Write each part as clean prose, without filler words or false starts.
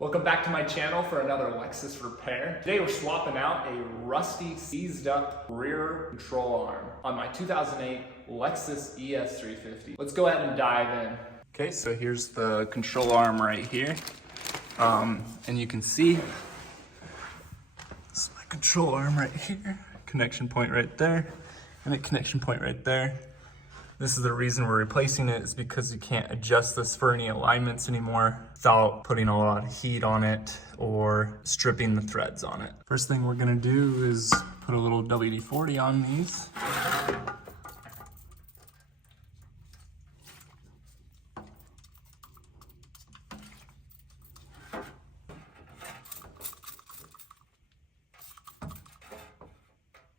Welcome back to my channel for another Lexus repair. Today we're swapping out a rusty, seized up rear control arm on my 2008 Lexus ES350. Let's go ahead and dive in. Okay, so here's the control arm right here. And you can see, this is my control arm right here. Connection point right there, and a connection point right there. This is the reason we're replacing it, is because you can't adjust this for any alignments anymore without putting a lot of heat on it or stripping the threads on it. First thing we're gonna do is put a little WD-40 on these.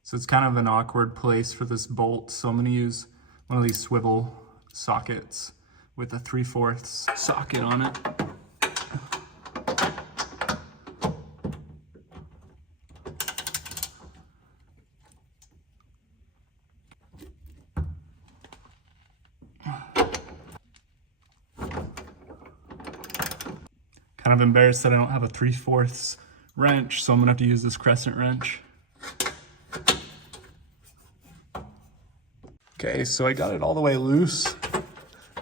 So it's kind of an awkward place for this bolt, so I'm gonna use one of these swivel sockets with a 3/4 socket on it. Kind of embarrassed that I don't have a 3/4 wrench, so I'm gonna have to use this Crescent wrench. Okay, so I got it all the way loose,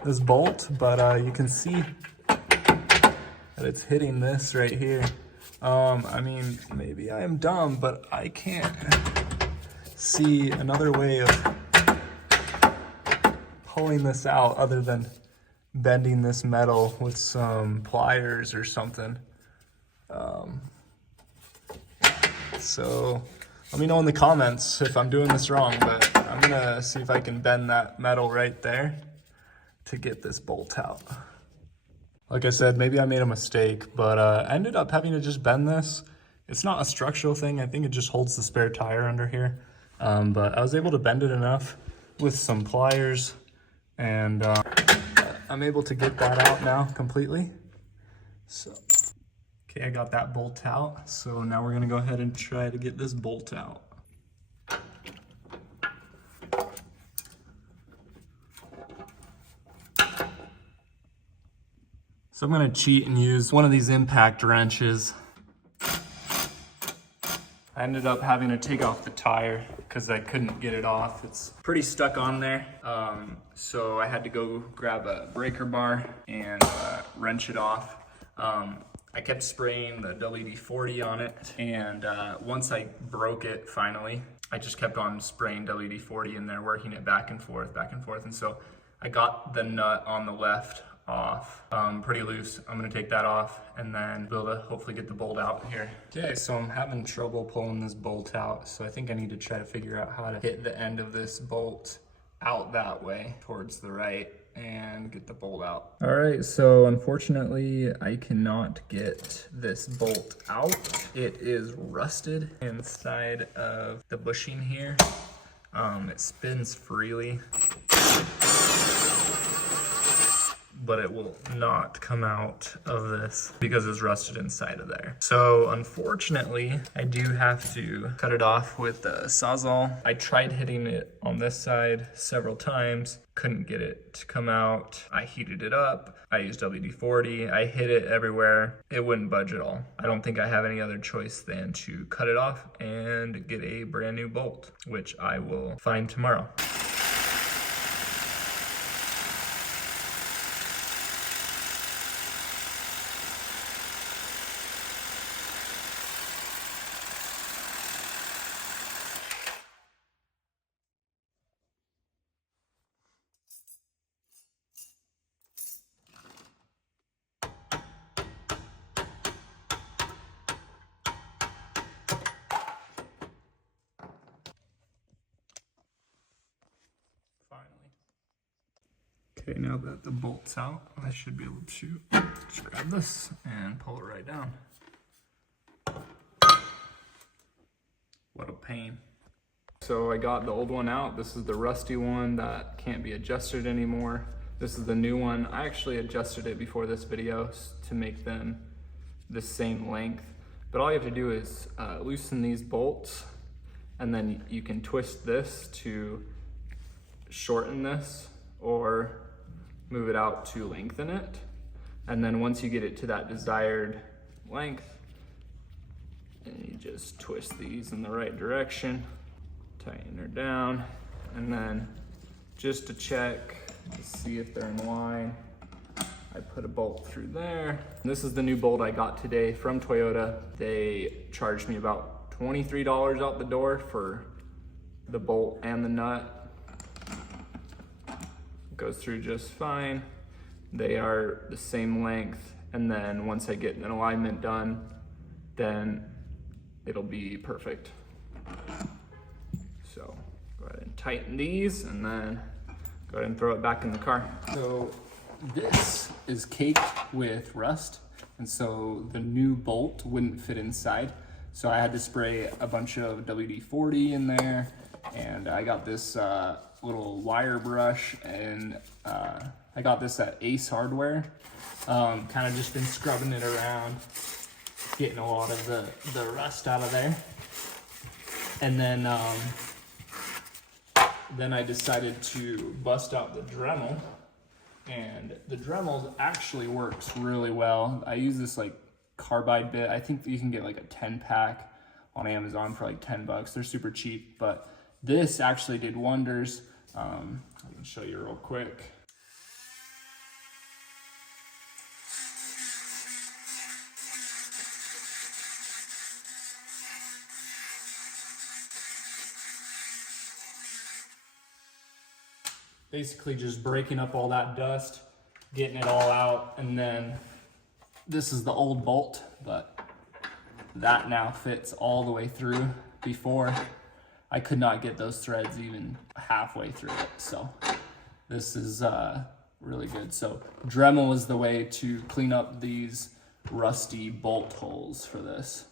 this bolt, but you can see that it's hitting this right here. I mean, maybe I am dumb, but I can't see another way of pulling this out other than bending this metal with some pliers or something. So let me know in the comments if I'm doing this wrong, but I'm gonna see if I can bend that metal right there to get this bolt out. Like I said, maybe I made a mistake, but I ended up having to just bend this. It's not a structural thing. I think it just holds the spare tire under here. But I was able to bend it enough with some pliers, and I'm able to get that out now completely. So, okay, I got that bolt out. So now we're gonna go ahead and try to get this bolt out. So I'm gonna cheat and use one of these impact wrenches. I ended up having to take off the tire because I couldn't get it off. It's pretty stuck on there. So I had to go grab a breaker bar and wrench it off. I kept spraying the WD-40 on it, and once I broke it finally, I just kept on spraying WD-40 in there, working it back and forth, and so I got the nut on the left off, pretty loose. I'm gonna take that off and then be able to hopefully get the bolt out here. Okay, so I'm having trouble pulling this bolt out, so I think I need to try to figure out how to hit the end of this bolt out that way towards the right and get the bolt out. All right, so unfortunately I cannot get this bolt out. It is rusted inside of the bushing here. It spins freely, but it will not come out of this because it's rusted inside of there. So unfortunately, I do have to cut it off with the Sawzall. I tried hitting it on this side several times, couldn't get it to come out. I heated it up, I used WD-40, I hit it everywhere. It wouldn't budge at all. I don't think I have any other choice than to cut it off and get a brand new bolt, which I will find tomorrow. Okay, now that the bolt's out, I should be able to just grab this and pull it right down. What a pain. So I got the old one out. This is the rusty one that can't be adjusted anymore. This is the new one. I actually adjusted it before this video to make them the same length. But all you have to do is loosen these bolts, and then you can twist this to shorten this or move it out to lengthen it. And then once you get it to that desired length. And you just twist these in the right direction, tighten her down, and then just to check to see if they're in line, I put a bolt through there. And this is the new bolt I got today from Toyota. They charged me about $23 out the door for the bolt and the nut. It goes through just fine. They are the same length, and then once I get an alignment done, then it'll be perfect. So go ahead and tighten these, and then go ahead and throw it back in the car. So this is caked with rust, and so the new bolt wouldn't fit inside. So I had to spray a bunch of WD-40 in there, and I got this little wire brush, and I got this at Ace Hardware. Kind of just been scrubbing it around, getting a lot of the rust out of there. And then I decided to bust out the Dremel, and the Dremel actually works really well. I use this like carbide bit. I think you can get like a 10-pack on Amazon for like 10 bucks. They're super cheap, but this actually did wonders. I can show you real quick. Basically just breaking up all that dust, getting it all out, and then this is the old bolt, but that now fits all the way through. Before, I could not get those threads even halfway through it, so this is really good. So Dremel is the way to clean up these rusty bolt holes for this.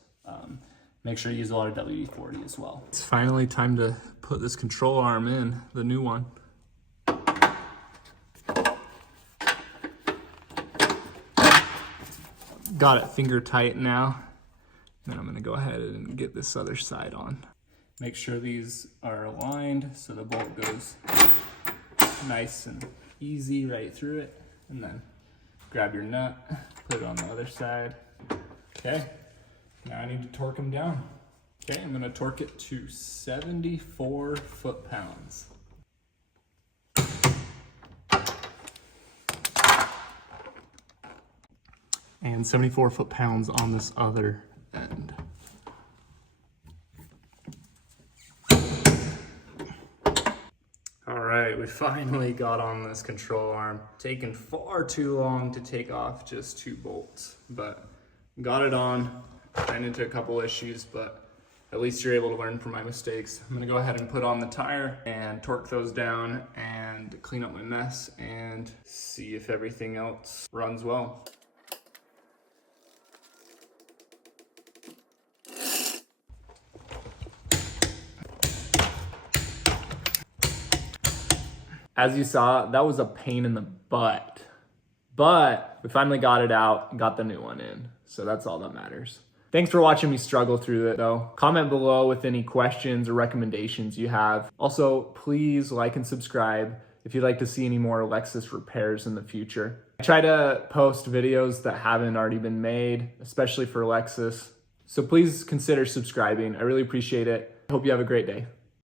Make sure you use a lot of WD-40 as well. It's finally time to put this control arm in, the new one. Got it finger tight now. Then I'm gonna go ahead and get this other side on. Make sure these are aligned so the bolt goes nice and easy right through it. And then grab your nut, put it on the other side. Okay, now I need to torque them down. Okay, I'm gonna torque it to 74 foot-pounds. And 74 foot-pounds on this other end. All right, we finally got on this control arm. Taken far too long to take off just 2 bolts, but got it on. Ran into a couple issues, but at least you're able to learn from my mistakes. I'm gonna go ahead and put on the tire and torque those down and clean up my mess and see if everything else runs well. As you saw, that was a pain in the butt, but we finally got it out and got the new one in. So that's all that matters. Thanks for watching me struggle through it though. Comment below with any questions or recommendations you have. Also, please like and subscribe if you'd like to see any more Lexus repairs in the future. I try to post videos that haven't already been made, especially for Lexus. So please consider subscribing. I really appreciate it. Hope you have a great day.